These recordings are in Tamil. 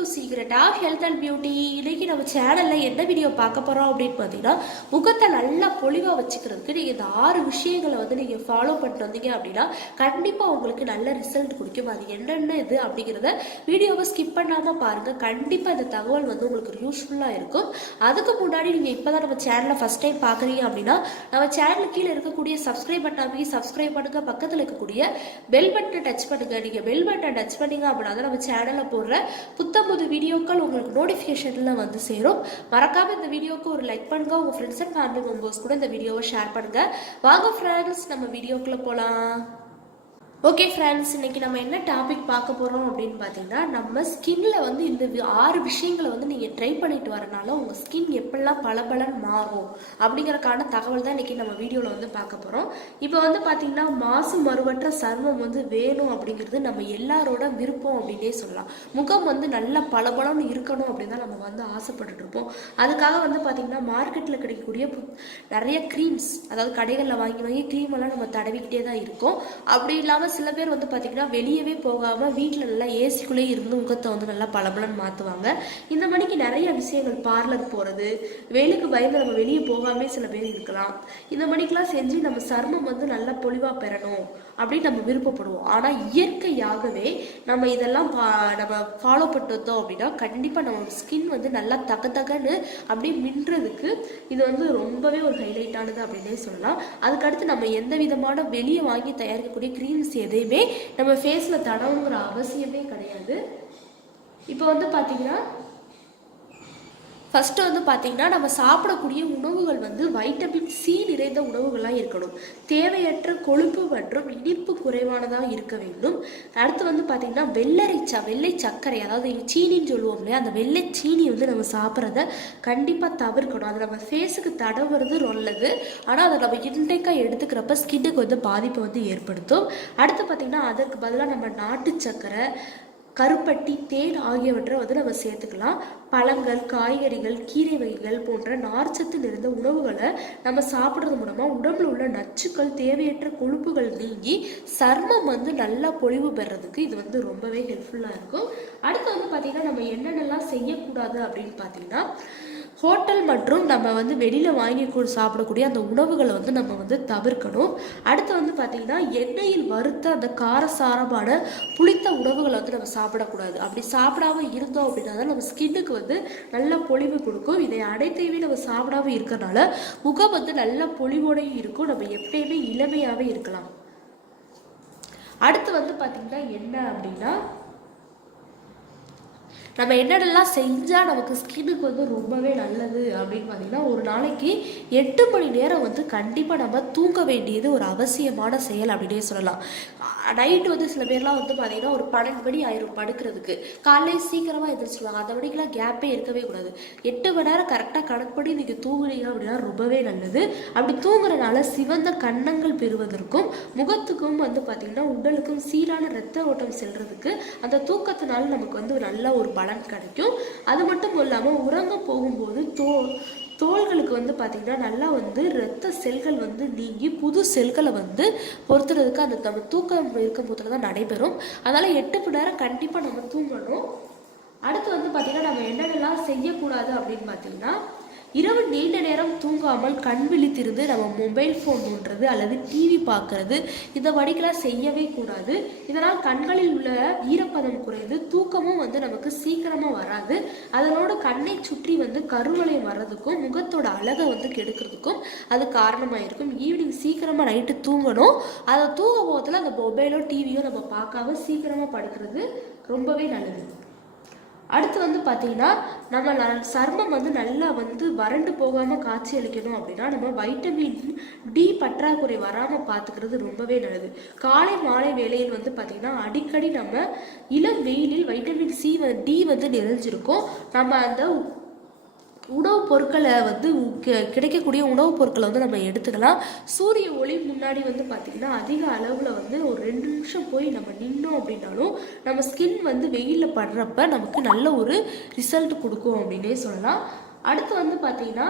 to Secret of Health and Beauty. இன்னைக்கு நம்ம சேனல்ல என்ன வீடியோ பார்க்க போறோம் அப்படின்னு பார்த்தீங்கன்னா, முகத்தை நல்லா பொலிவா வச்சுக்கிறதுக்கு நீங்க இந்த 6 விஷயங்களை வந்து நீங்க ஃபாலோ பண்ணிட்டு வந்தீங்க அப்படின்னா கண்டிப்பா உங்களுக்கு நல்ல ரிசல்ட் கொடுக்கும். அது என்னென்ன இது அப்படிங்கிறத வீடியோவை ஸ்கிப் பண்ணாம பாருங்க. கண்டிப்பா இந்த தகவல் வந்து உங்களுக்கு யூஸ்ஃபுல்லா இருக்கும். அதுக்கு முன்னாடி நீங்க இப்பதான் நம்ம சேனலை ஃபர்ஸ்ட் டைம் பாக்குறீங்க அப்படின்னா நம்ம சேனலுக்கு கீழே இருக்கக்கூடிய சப்ஸ்கிரைப் பட்டனை சப்ஸ்கிரைப் பண்ணுங்க. பக்கத்தில் இருக்கக்கூடிய பெல் பட்டனை டச் பண்ணுங்க. நீங்க பெல் பட்டனை டச் பண்ணீங்க அப்படின்னா நம்ம சேனல்ல போடுற புத்தம்புது வீடியோக்கள் உங்களுக்கு நோட்டிஃபிகேஷன்ல வந்து சேரும். மறக்காம இந்த வீடியோக்கு ஒரு லைக் பண்ணுங்க. உங்க ஃப்ரெண்ட்ஸ் அண்ட் ஃபேமிலி மெம்பர்ஸ் கூட இந்த வீடியோவை ஷேர் பண்ணுங்க. வாங்க ஃப்ரெண்ட்ஸ், நம்ம வீடியோக்குள்ள போலாம். ஓகே ஃப்ரெண்ட்ஸ், இன்னைக்கு நம்ம என்ன டாபிக் பார்க்க போகிறோம் அப்படின்னு பார்த்தீங்கன்னா, நம்ம ஸ்கின்ல வந்து இந்த 6 விஷயங்களை வந்து நீங்கள் ட்ரை பண்ணிட்டு வரனால உங்கள் ஸ்கின் எப்படிலாம் பளபளன்னு மாறும் அப்படிங்கிறக்கான தகவல் தான் இன்னைக்கு நம்ம வீடியோவில் வந்து பார்க்க போகிறோம். இப்போ வந்து பார்த்தீங்கன்னா, மாசு மறுவற்ற சர்மம் வந்து வேணும் அப்படிங்கிறது நம்ம எல்லாரோட விருப்பம் அப்படின்னே சொல்லலாம். முகம் வந்து நல்லா பளபளன்னு இருக்கணும் அப்படின்னு தான் நம்ம வந்து ஆசைப்பட்டுட்டு இருப்போம். அதுக்காக வந்து பார்த்தீங்கன்னா, மார்க்கெட்டில் கிடைக்கக்கூடிய நிறைய க்ரீம்ஸ், அதாவது கடைகளில் வாங்கி க்ரீம் எல்லாம் நம்ம தடவிக்கிட்டே தான் இருக்கோம். அப்படி இல்லாமல் சில பேர் வந்து பார்த்தீங்கன்னா வெளியவே போகாமல் வீட்டில் நல்லா ஏசிக்குள்ளே இருந்து முகத்தை வந்து நல்லா பளபளன்னு மாற்றுவாங்க. இந்த மணிக்கு நிறைய விஷயங்கள், பார்லர் போகிறது, வெயிலுக்கு பயந்து நம்ம வெளியே போகாமே சில பேர் இருக்கலாம். இந்த மணிக்கெலாம் செஞ்சு நம்ம சர்மம் வந்து நல்லா பொலிவாக பெறணும் அப்படின்னு நம்ம விருப்பப்படுவோம். ஆனால் இயற்கையாகவே நம்ம இதெல்லாம் நம்ம ஃபாலோ பண்ணிட்டு வந்தோம் அப்படின்னா கண்டிப்பாக நம்ம ஸ்கின் வந்து நல்லா தகன்னு அப்படியே மின்றதுக்கு இது வந்து ரொம்பவே ஒரு ஹைலைட்டானது அப்படின்னே சொல்லலாம். அதுக்கடுத்து நம்ம எந்த விதமான வெளியே வாங்கி தயாரிக்கக்கூடிய க்ரீம்ஸ் எதையுமே நம்ம ஃபேஸில் தடவுங்கிற அவசியமே கிடையாது. இப்போ வந்து பார்த்தீங்கன்னா, ஃபஸ்ட்டு வந்து பார்த்தீங்கன்னா, நம்ம சாப்பிடக்கூடிய உணவுகள் வந்து வைட்டமின் சி நிறைந்த உணவுகளாக இருக்கணும். தேவையற்ற கொழுப்பு மற்றும் இனிப்பு குறைவானதாக இருக்க வேண்டும். அடுத்து வந்து பார்த்தீங்கன்னா, வெள்ளை சர்க்கரை, அதாவது சீனின்னு சொல்லுவோம் இல்லையா, அந்த வெள்ளை சீனி வந்து நம்ம சாப்பிட்றத கண்டிப்பாக தவிர்க்கணும். அது நம்ம ஃபேஸுக்கு தடவுறது நல்லது, ஆனால் அதை நம்ம இன்டேக்காக எடுத்துக்கிறப்ப ஸ்கின்னுக்கு வந்து பாதிப்பை வந்து ஏற்படுத்தும். அடுத்து பார்த்தீங்கன்னா, அதற்கு பதிலாக நம்ம நாட்டு சர்க்கரை, கருப்பட்டி, தேன் ஆகியவற்றை வந்து நம்ம சேர்த்துக்கலாம். பழங்கள், காய்கறிகள், கீரை வகைகள் போன்ற நார்ச்சத்து நிறைந்த உணவுகளை நம்ம சாப்பிட்றது மூலமாக உடம்புல உள்ள நச்சுக்கள், தேவையற்ற கொழுப்புகள் நீங்கி சர்மம் வந்து நல்லா பொலிவு பெறதுக்கு இது வந்து ரொம்பவே ஹெல்ப்ஃபுல்லாக இருக்கும். அடுத்து வந்து பார்த்திங்கன்னா, நம்ம என்னென்னலாம் செய்யக்கூடாது அப்படின்னு பார்த்தீங்கன்னா, ஹோட்டல் மற்றும் நம்ம வந்து வெளியில் வாங்கி சாப்பிடக்கூடிய அந்த உணவுகளை வந்து நம்ம வந்து தவிர்க்கணும். அடுத்து வந்து பார்த்திங்கன்னா, எண்ணெயில் வறுத்த அந்த காரசாரமான புளித்த உணவுகளை வந்து நம்ம சாப்பிடக்கூடாது. அப்படி சாப்பிடாம இருந்தோம் அப்படின்னா தான் நம்ம ஸ்கின்னுக்கு வந்து நல்ல பொலிவு கொடுக்கும். இதை அனைத்தையுமே நம்ம சாப்பிடாம இருக்கிறனால முகம் வந்து நல்ல பொலிவோடையும் இருக்கும். நம்ம எப்பயுமே இளமையாகவே இருக்கலாம். அடுத்து வந்து பார்த்திங்கன்னா என்ன அப்படின்னா, நம்ம என்னென்னலாம் செஞ்சால் நமக்கு ஸ்கின்னுக்கு வந்து ரொம்பவே நல்லது அப்படின்னு பார்த்தீங்கன்னா, ஒரு நாளைக்கு 8 மணி நேரம் வந்து கண்டிப்பாக நம்ம தூங்க வேண்டியது ஒரு அவசியமான செயல் அப்படின்னே சொல்லலாம். நைட்டு வந்து சில பேர்லாம் வந்து பார்த்தீங்கன்னா ஒரு 12 மணி ஆயிரும் படுக்கிறதுக்கு. காலையில் சீக்கிரமாக எதிர்ச்சிடுவாங்க. அந்த மணிக்கெலாம் கேப்பே இருக்கவே கூடாது. 8 மணி நேரம் கரெக்டாக கணக்குப்படி நீங்கள் தூங்குனீங்க அப்படின்னா ரொம்பவே நல்லது. அப்படி தூங்குறதுனால சிவந்த கன்னங்கள் பெறுவதற்கும் முகத்துக்கும் வந்து பார்த்திங்கன்னா உடலுக்கும் சீரான இரத்த ஓட்டம் செல்றதுக்கு அந்த தூக்கத்தினால நமக்கு வந்து நல்ல ஒரு பலன் கிடைக்கும். அது மட்டும் இல்லாமல் உறங்க போகும்போது தோள்களுக்கு வந்து பார்த்திங்கன்னா நல்லா வந்து இரத்த செல்கள் வந்து நீங்கி புது செல்களை வந்து பொறுத்துறதுக்கு அந்த நம்ம தூக்கம் இருக்கும் போதுல தான் நடைபெறும். அதனால் 8 மணி நேரம் கண்டிப்பாக நம்ம தூங்கணும். அடுத்து வந்து பார்த்திங்கன்னா, நம்ம என்னென்னலாம் செய்யக்கூடாது அப்படின்னு பார்த்தீங்கன்னா, இரவு நீண்ட நேரம் தூங்காமல் கண் விழித்திருந்து நம்ம மொபைல் ஃபோன் நோண்டுறது அல்லது டிவி பார்க்கறது இந்த வழிக்கெல்லாம் செய்யவே கூடாது. இதனால் கண்களில் உள்ள ஈரப்பதம் குறைந்து தூக்கமும் வந்து நமக்கு சீக்கிரமாக வராது. அதனோட கண்ணை சுற்றி வந்து கருவளையம் வர்றதுக்கும் முகத்தோட அழகை வந்து கெடுக்கிறதுக்கும் அது காரணமாக இருக்கும். ஈவினிங் சீக்கிரமாக நைட்டு தூங்கணும். அதை தூங்கும் போதில் அந்த மொபைலோ டிவியோ நம்ம பார்க்காம சீக்கிரமாக படுக்கிறது ரொம்பவே நல்லது. அடுத்து வந்து பார்த்திங்கன்னா, நம்ம சர்மம் வந்து நல்லா வந்து வறண்டு போகாமல் காட்சி அளிக்கணும் அப்படின்னா நம்ம வைட்டமின் டி பற்றாக்குறை வராமல் பார்த்துக்கிறது ரொம்பவே நல்லது. காலை மாலை வேளையில் வந்து பார்த்திங்கன்னா அடிக்கடி நம்ம இளம் வெயிலில் வைட்டமின் சி டி வந்து நிறைஞ்சிருக்கும். நம்ம அந்த உணவுப் பொருட்களை வந்து கிடைக்கக்கூடிய உணவுப் பொருட்களை வந்து நம்ம எடுத்துக்கலாம். சூரிய ஒளி முன்னாடி வந்து பார்த்திங்கன்னா அதிக அளவில் வந்து ஒரு 2 நிமிஷம் போய் நம்ம நின்னோம் அப்படின்னாலும் நம்ம ஸ்கின் வந்து வெயிலில் படுறப்ப நமக்கு நல்ல ஒரு ரிசல்ட் கொடுக்கும் அப்படின்னே சொல்லலாம். அடுத்து வந்து பார்த்திங்கன்னா,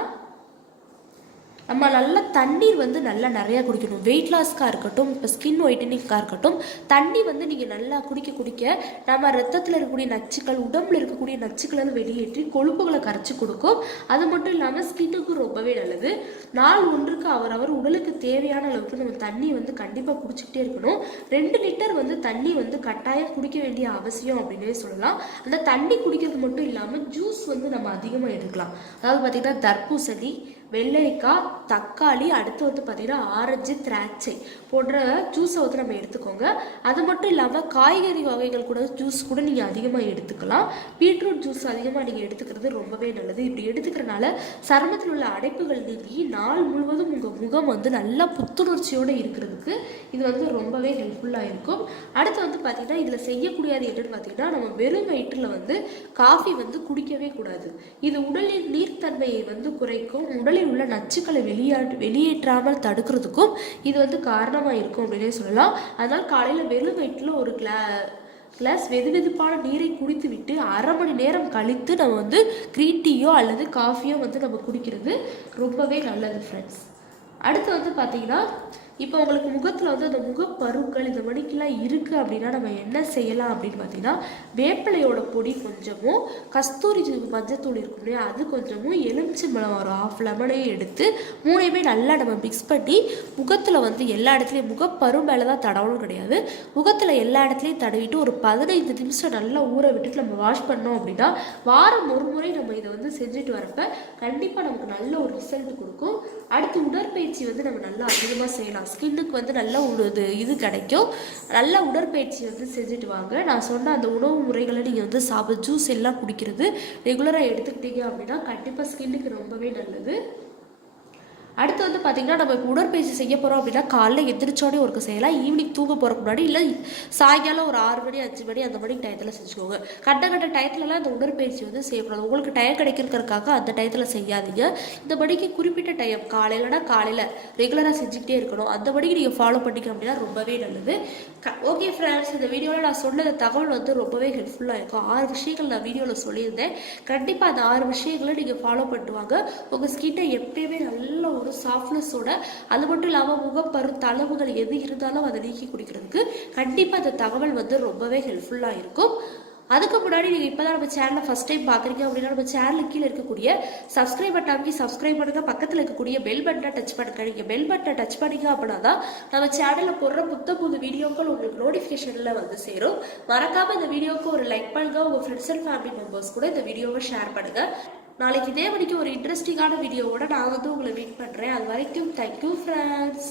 நம்ம நல்லா தண்ணீர் வந்து நல்லா நிறையா குடிக்கணும். வெயிட் லாஸ்க்காக இருக்கட்டும், இப்போ ஸ்கின் ஒயிட்டனிங்காக இருக்கட்டும், தண்ணி வந்து நீங்கள் நல்லா குடிக்க குடிக்க நம்ம ரத்தத்தில் இருக்கக்கூடிய நச்சுக்கள், உடம்புல இருக்கக்கூடிய நச்சுக்களை வெளியேற்றி கொழுப்புகளை கரைச்சி கொடுக்கும். அது மட்டும் இல்லாமல் ஸ்கின்னுக்கும் ரொம்பவே நல்லது. நாள் ஒன்றுக்கு அவரவர் உடலுக்கு தேவையான அளவுக்கு நம்ம தண்ணி வந்து கண்டிப்பாக குடிச்சிக்கிட்டே இருக்கணும். 2 லிட்டர் வந்து தண்ணி வந்து கட்டாயம் குடிக்க வேண்டிய அவசியம் அப்படின்னே சொல்லலாம். அந்த தண்ணி குடிக்கிறது மட்டும் இல்லாமல் ஜூஸ் வந்து நம்ம அதிகமாக எடுக்கலாம். அதாவது பார்த்திங்கன்னா தர்பூசணி, வெள்ளரிக்காய், தக்காளி, அடுத்து வந்து பார்த்திங்கன்னா ஆரஞ்சு, திராட்சை போன்ற ஜூஸை வந்து நம்ம எடுத்துக்கோங்க. அது மட்டும் இல்லாமல் காய்கறி வகைகள் கூட ஜூஸ் கூட நீங்கள் அதிகமாக எடுத்துக்கலாம். பீட்ரூட் ஜூஸ் அதிகமாக நீங்கள் எடுத்துக்கிறது ரொம்பவே நல்லது. இப்படி எடுத்துக்கிறனால சருமத்தில் உள்ள அடைப்புகள் நீங்கி நாள் முழுவதும் உங்கள் முகம் வந்து நல்லா புத்துணர்ச்சியோடு இருக்கிறதுக்கு இது வந்து ரொம்பவே ஹெல்ப்ஃபுல்லாக இருக்கும். அடுத்து வந்து பார்த்திங்கன்னா இதில் செய்யக்கூடியது என்னென்னு பார்த்திங்கன்னா, நம்ம வெறும் வயிற்றில் வந்து காஃபி வந்து குடிக்கவே கூடாது. இது உடலின் நீர்த்தன்மையை வந்து குறைக்கும். உடலில் உள்ள நச்சுக்களை வெளியேற்றாமல் தடுக்கிறதுக்கும் இது வந்து காரணமாக இருக்கும் அப்படின்னே சொல்லலாம். அதனால் காலையில் வெறும் வயிற்றில் ஒரு கிளாஸ் வெதுவெதுப்பான நீரை குடித்து விட்டு 1/2 மணி நேரம் கழித்து நம்ம வந்து க்ரீன் டீயோ அல்லது காஃபியோ வந்து நம்ம குடிக்கிறது ரொம்பவே நல்லது ஃப்ரெண்ட்ஸ். அடுத்து வந்து பார்த்திங்கன்னா, இப்போ உங்களுக்கு முகத்தில் வந்து அந்த முகப்பருக்கள் இந்த மணிக்கெல்லாம் இருக்குது அப்படின்னா நம்ம என்ன செய்யலாம் அப்படின்னு பார்த்தீங்கன்னா, வேப்பிலையோட பொடி கொஞ்சமும், கஸ்தூரி மஞ்சத்தூள் இருக்கும் இல்லையா அது கொஞ்சமும், எலுமிச்சம்பழம் ஒரு 1/2 லெமனையும் எடுத்து 3யுமே நல்லா நம்ம மிக்ஸ் பண்ணி முகத்தில் வந்து எல்லா இடத்துலையும், முகப்பரு மேலே தான் தடவணும் கிடையாது, முகத்தில் எல்லா இடத்துலையும் தடவிட்டு ஒரு 15 நிமிஷம் நல்லா ஊற விட்டுட்டு நம்ம வாஷ் பண்ணோம் அப்படின்னா வாரம் ஒரு முறை நம்ம இதை வந்து செஞ்சுட்டு வரப்ப கண்டிப்பாக நமக்கு நல்ல ஒரு ரிசல்ட் கொடுக்கும். அடுத்து உடற்பயிற்சி வந்து நம்ம நல்லா அதிகமாக செய்யலாம். ஸ்கின்னுக்கு வந்து நல்ல இது கிடைக்கும். நல்ல உடற்பயிற்சி வந்து செஞ்சுட்டு வாங்க. நான் சொன்ன அந்த உணவு முறைகளை நீங்கள் வந்து ஜூஸ் எல்லாம் குடிக்கிறது ரெகுலராக எடுத்துக்கிட்டீங்க அப்படின்னா கண்டிப்பாக ஸ்கின்னுக்கு ரொம்பவே நல்லது. அடுத்து வந்து பார்த்திங்கன்னா, நம்ம இப்போ உடற்பயிற்சி செய்ய போகிறோம் அப்படின்னா காலைல எந்திரிச்சோடனே ஒர்க்கு செய்யலாம். ஈவினிங் தூங்க போகிறக்கு முன்னாடி இல்லை சாயங்காலம் ஒரு 6 மணி 5 மணி அந்த மணிக்கு டயத்தில் செஞ்சுக்கோங்க. கட்ட டயத்துலலாம் இந்த உடற்பயிற்சி வந்து செய்யக்கூடாது. உங்களுக்கு டயம் கிடைக்கிறதுக்காக அந்த டயத்தில் செய்யாதீங்க. இந்த மணிக்கு குறிப்பிட்ட டைம் காலையிலனா காலையில் ரெகுலராக செஞ்சுக்கிட்டே இருக்கணும். அந்த மணிக்கு நீங்கள் ஃபாலோ பண்ணிக்க அப்படின்னா ரொம்பவே நல்லது. ஓகே ஃப்ரெண்ட்ஸ், இந்த வீடியோவில் நான் சொன்ன தகவல் வந்து ரொம்பவே ஹெல்ப்ஃபுல்லாக இருக்கும். 6 விஷயங்கள் நான் வீடியோவில் சொல்லியிருந்தேன். கண்டிப்பாக அந்த 6 விஷயங்களை நீங்கள் ஃபாலோ பண்ணிட்டு வாங்க. உங்கள் ஸ்கின்னை எப்பயுமே நல்ல ஒரு சாஃப்ட்னஸோட, அது மட்டும் இல்லாமல் முகப்பரு தளவுகள் எது இருந்தாலும் அதை நீக்கி குடிக்கிறதுக்கு கண்டிப்பாக அந்த தகவல் வந்து ரொம்பவே ஹெல்ப்ஃபுல்லாக இருக்கும். அதுக்கு முன்னாடி நீங்கள் இப்போ தான் நம்ம சேனலை ஃபஸ்ட் டைம் பார்க்குறீங்க அப்படின்னா நம்ம சேனலுக்கு கீழே இருக்கக்கூடிய சப்ஸ்கிரைப் பட்டன் சப்ஸ்கிரைப் பண்ணுங்கள். பக்கத்தில் இருக்கக்கூடிய பெல் பட்டனை டச் பண்ணுங்க. நீங்கள் பெல் பட்டனை டச் பண்ணிங்க அப்படின்னா தான் நம்ம சேனலில் போடுற புது வீடியோக்கள் உங்களுக்கு நோட்டிஃபிகேஷனில் வந்து சேரும். மறக்காமல் இந்த வீடியோவுக்கு ஒரு லைக் பண்ணுங்கள். உங்கள் ஃப்ரெண்ட்ஸ் அண்ட் ஃபேமிலி மெம்பர்ஸ் கூட இந்த வீடியோவை ஷேர் பண்ணுங்கள். நாளைக்கு இதே மணிக்கு ஒரு இன்ட்ரெஸ்டிங்கான வீடியோவோட நான் வந்து உங்களை மீட் பண்ணுறேன். அது வரைக்கும் தேங்க்யூ ஃப்ரெண்ட்ஸ்.